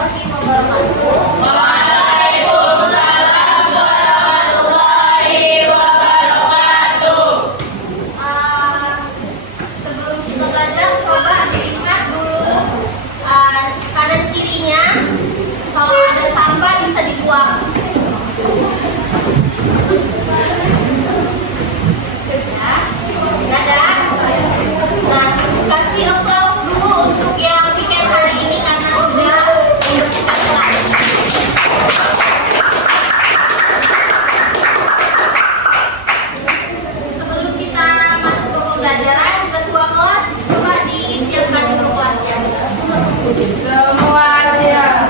warahmatullahi wabarakatuh. Waalaikumsalam warahmatullahi wabarakatuh. Sebelum kita belajar, coba dilihat dulu kanan kirinya. Kalau ada sampah bisa dibuang. Ya, nggak ada. Nah, kasih applause dulu untuk yang weekend hari ini karena sudah membersihkan kelas. Sebelum kita masuk ke pembelajaran, ketua kelas coba disiapkan dulu kelasnya. Semua siap.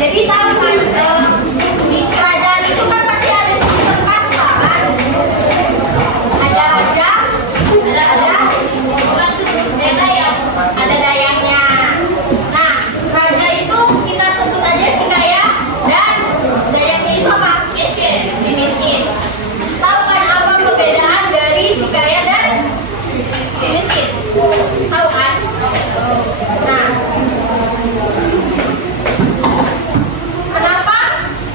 Jadi tahu kan di kerajaan itu kan pasti ada sistem kasta kan? Ada raja, ada dayangnya. Nah, raja itu kita sebut aja si kaya dan dayangnya itu apa? Si miskin. Tahu kan apa perbedaan dari si kaya dan si miskin? Tahu kan? Nah, kenapa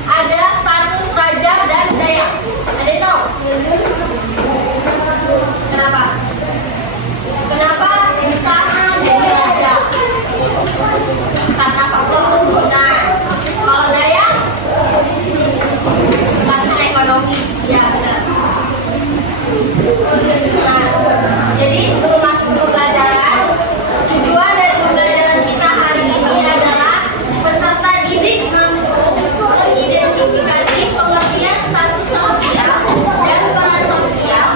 ada status raja dan dayang? Ada yang tahu? Kenapa? Kenapa bisa jadi raja? Karena faktor keturunan. Kalau dayang, karena ekonomi. Ya benar. Nah, jadi sebelum masuk ke pelajaran, tujuan dari pembelajaran kita hari ini adalah peserta didik mampu mengidentifikasi pengertian status sosial dan peran sosial,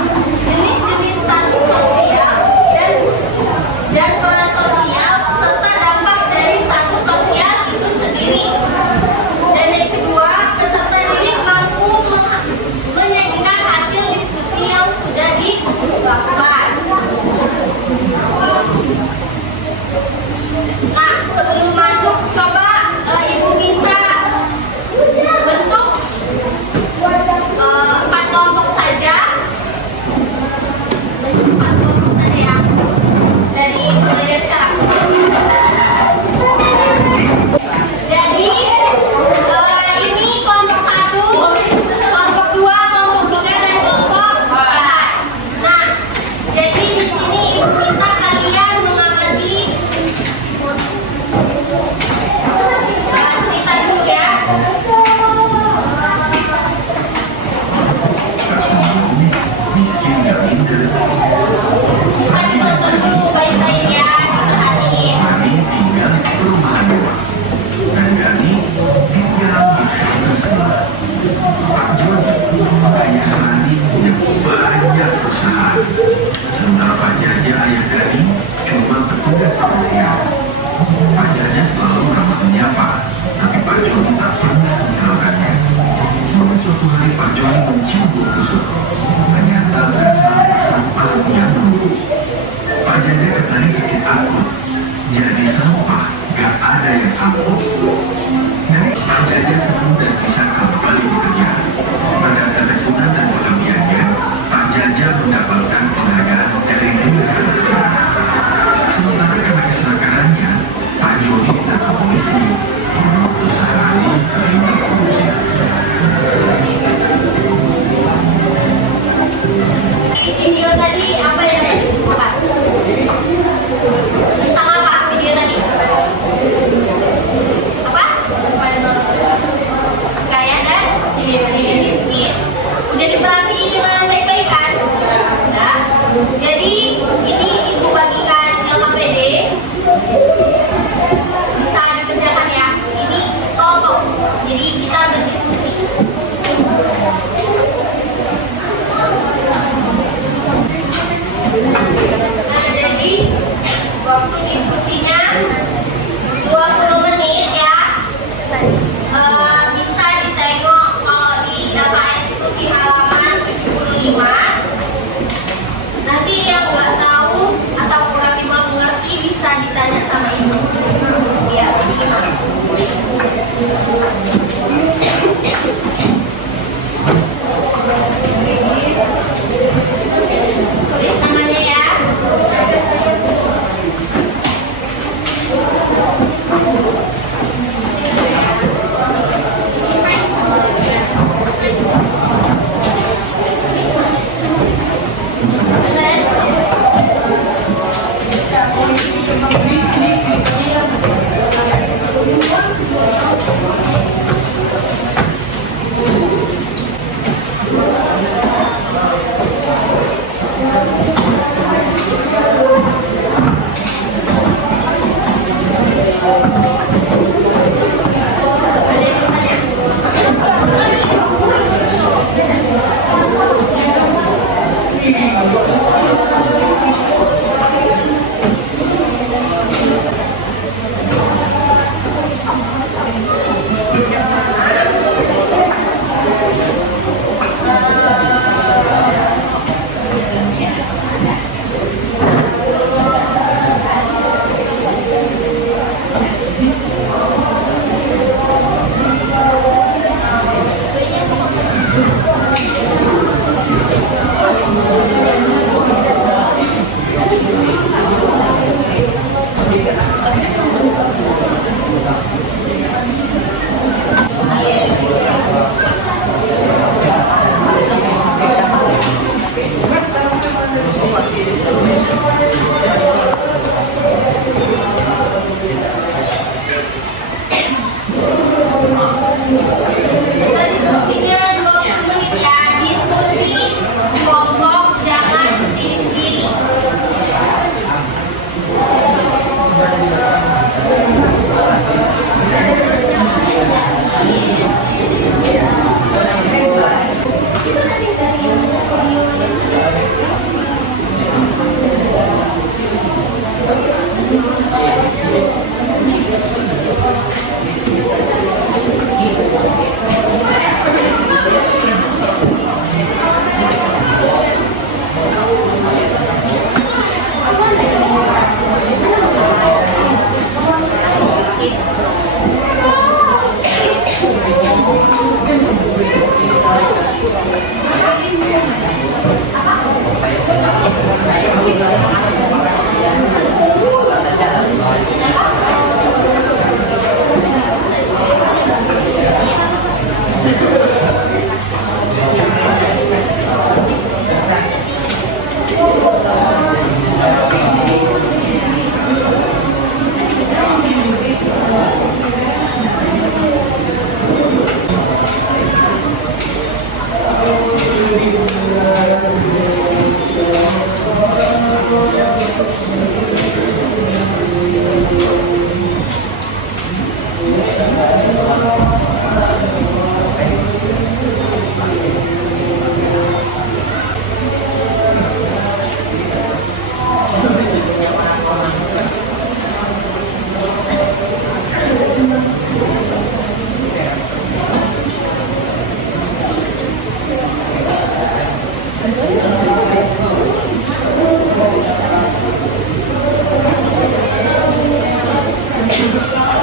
jenis-jenis status sosial dan peran sosial serta dampak dari status sosial itu sendiri. Dan yang kedua, peserta didik mampu menyajikan hasil diskusi yang sudah dilakukan. Nah, sebelum masuk, coba Ibu minta bentuk 4 kelompok saja. Bentuk 4 kelompok saja ya. Dari mulai dari sekarang. Jadi ini kelompok 1, kelompok 2, kelompok 3 dan kelompok 4. Nah, jadi di sini Ibu minta kalian mengamati cerita dulu ya. Miskin dan minder, Bisa ditonton dulu baik-baik ya, diperhatiin. Mami tinggal di perumahan mewah, dan Dani tinggal di kampung sebelah. Pak Joni, ayah Rani punya banyak perusahaan, sementara Pak Jaja ayah Dani cuma petugas komersial. Pak Jaja selalu ramah menyapa, tapi Pak Joni tak pernah menghiraukannya. Hingga suatu hari Pak Joni mencium bau busuk. Ternyata berasal dari sampah yang menumpuk. Pak Jaja katanya sakit akut, jadi sampah gak ada yang ampuh. Dari Pak Jaja senang dan bisa kembali bekerja. Berkat ketekunan dan pengabdiannya, Pak Jaja mendapatkan penghargaan dari dinas kebersihan. Sementara karena keserakahannya, Pak Joni ditangkap polisi. Perusahaannya terlibat korupsi. Video tadi apa yang tadi disimpulkan? Tentang apa video tadi? Apa? Kaya dan miskin. Udah diperhatiin dengan baik-baik kan? Udah. Jadi ini Ibu bagikan LKPD. Bisa dikerjakan ya. Ini kelompok. Jadi kita berdiskusi. Nah, jadi waktu diskusinya 20 menit ya. Bisa ditengok kalau di LKS itu di halaman 75. Nanti yang nggak tahu atau kurang mengerti bisa ditanya sama Ibu. Biar gimana? Tulis namanya ya.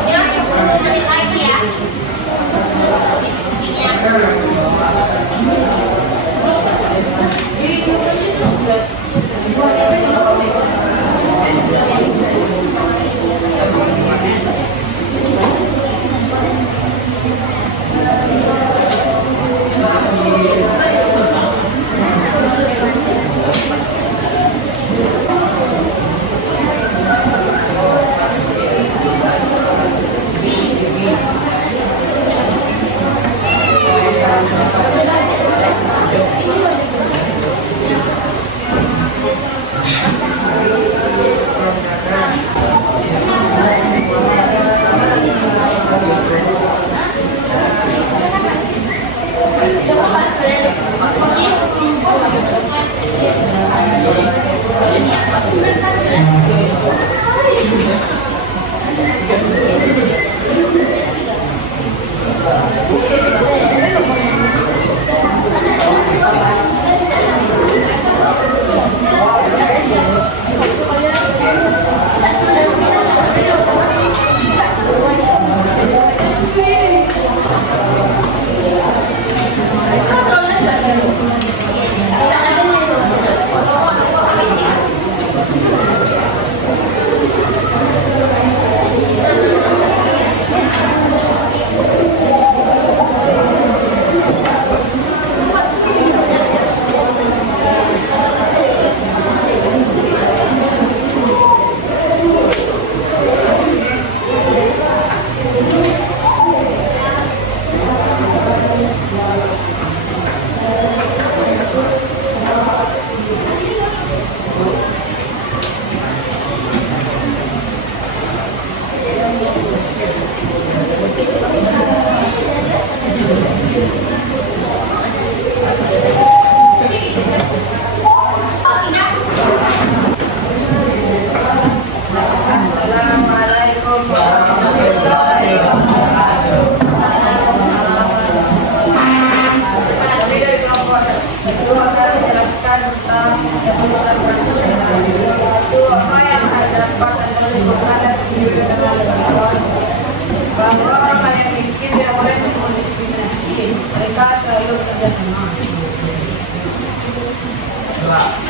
Ya, 10 menit lagi ya. Diskusinya. Assalamualaikum warahmatullahi wabarakatuh. Kami dari kelompok 1 akan menjelaskan tentang keputusan presiden. Apa yang dapat adalah merupakan video dengan bahwa orang yang miskin tidak boleh mendiskriminasi. Mereka selalu bekerja sama.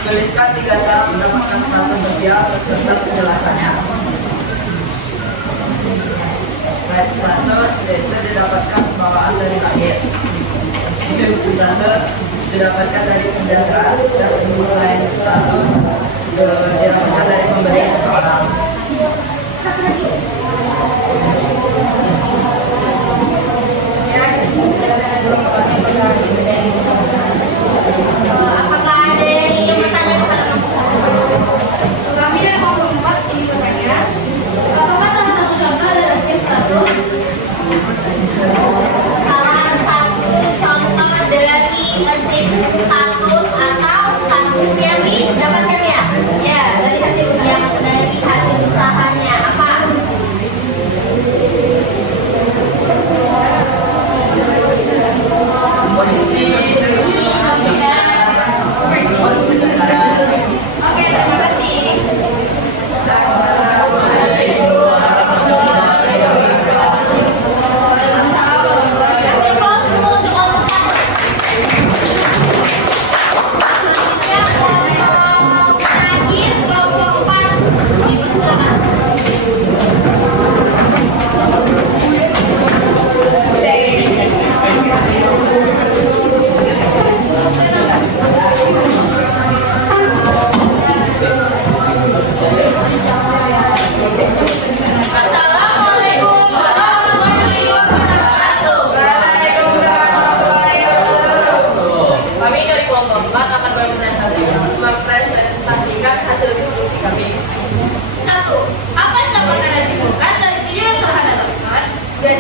Tuliskan 3 cara mendapatkan status sosial serta penjelasannya. Baik status yaitu didapatkan bawaan dari lahir. Status didapatkan dari kerja keras dan selain status didapatkan dari pemberian seseorang. Apakah ada yang ingin bertanya kepada kamu? Kami dari kelompok 4 ingin bertanya, apakah salah satu contoh adalah SIM status? Salah satu contoh dari SIM status atau status yang didapatkan ya? Ya, dari hasil Yang dari hasil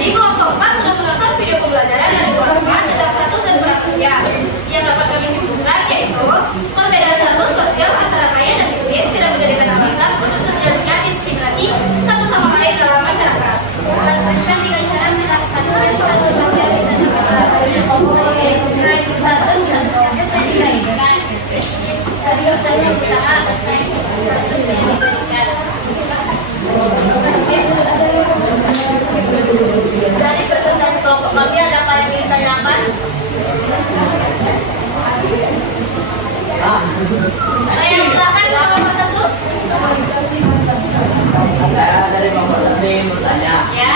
Jadi kelompok 4 sudah menonton video pembelajaran dari Wasma tentang satu dan peran sosial. Yang dapat kami simpulkan yaitu perbedaan status sosial antara kaya dan miskin tidak menjadikan alasan untuk terjadinya diskriminasi satu sama lain dalam masyarakat. Lanjutkan 3 cara melakukan status sosial bisa diperoleh. Right status dan status yang diberikan. Status dan usaha status yang diberikan. Dari presentasi kelompok kami ada apa yang ingin ditanyakan? Saya silakan kelompok 1. Dari kelompok 1 bertanya, Ya.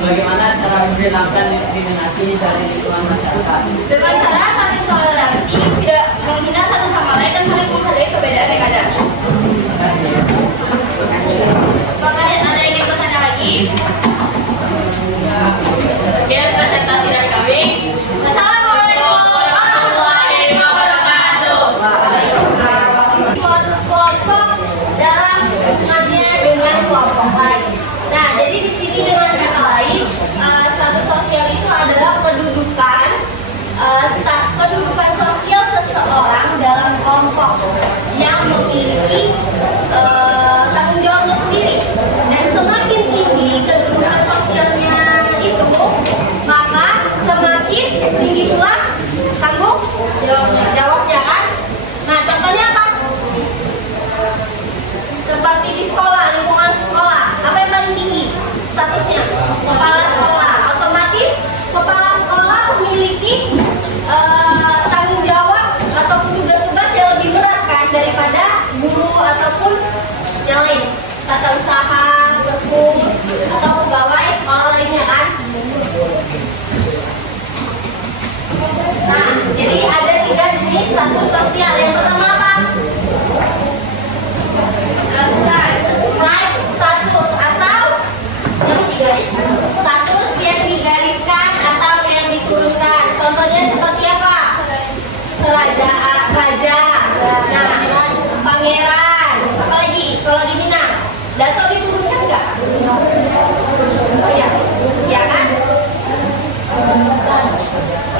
bagaimana cara menghilangkan diskriminasi dari lingkungan masyarakat? Dengan cara saling toleransi, tidak menghina satu sama lain dan saling menghargai perbedaan yang ada. Apakah ada yang ingin bertanya lagi? Biar presentasi dari kami. Assalamualaikum warahmatullahi wabarakatuh. Suatu kelompok dalam hubungannya dengan kelompok lain. Nah, jadi di sini dengan kata lain, status sosial itu adalah kedudukan sosial seseorang dalam kelompok yang memiliki tanggung jawabnya sendiri. Dan semakin tinggi kedudukan sosialnya itu, maka semakin tinggi pula tanggung jawabnya kan. Nah, contohnya apa? Seperti di sekolah, lingkungan sekolah, apa yang paling tinggi statusnya? Kepala sekolah. Otomatis kepala sekolah memiliki tanggung jawab ataupun tugas-tugas yang lebih berat kan daripada guru ataupun yang lain, tata usaha, perpus, atau pegawai sekolah lainnya kan. Nah, jadi ada 3 jenis status sosial. Yang pertama apa? Prescribed status atau yang digariskan. Status yang digariskan atau yang diturunkan. Contohnya seperti apa? Kerajaan, raja, nah, pangeran, apalagi kalau di Minang, Dato diturunkan nggak? Oh ya, ya kan?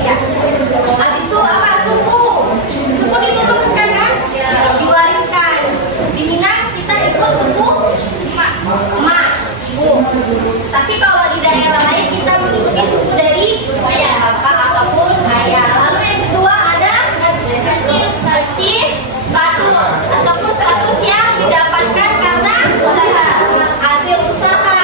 Ya. Habis itu apa? Suku, suku diturunkan kan? Diwariskan. Di Minang kita ikut suku emak, ibu. Tapi kalau di daerah lain kita mengikuti suku dari bapak ataupun ayah. Lalu yang kedua ada achieve status ataupun status yang didapatkan karena hasil usaha.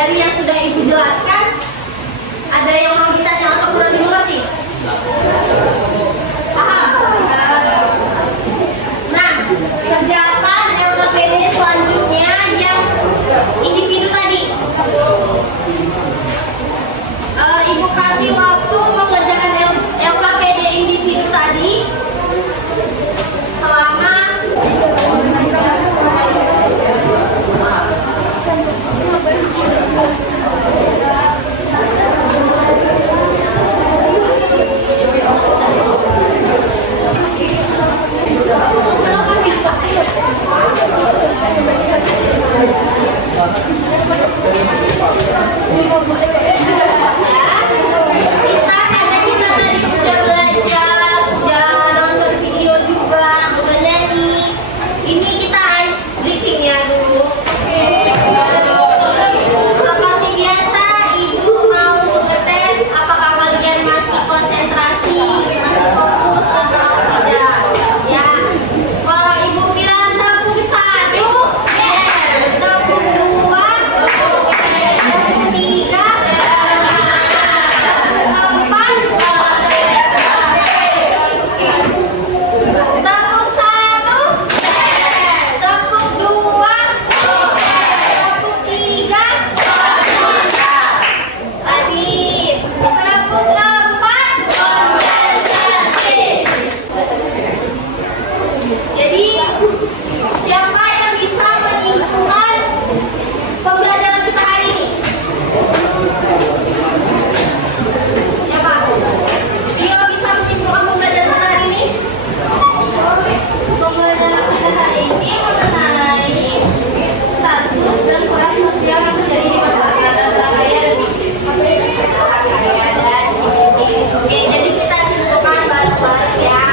dari yang sudah Ibu jelaskan, ada yang mau ditanya atau kurang dimengerti? Paham? Nah, kerjakan LKPD selanjutnya yang individu tadi. Ibu kasih waktu mengerjakan LKPD individu tadi selama 哎呀！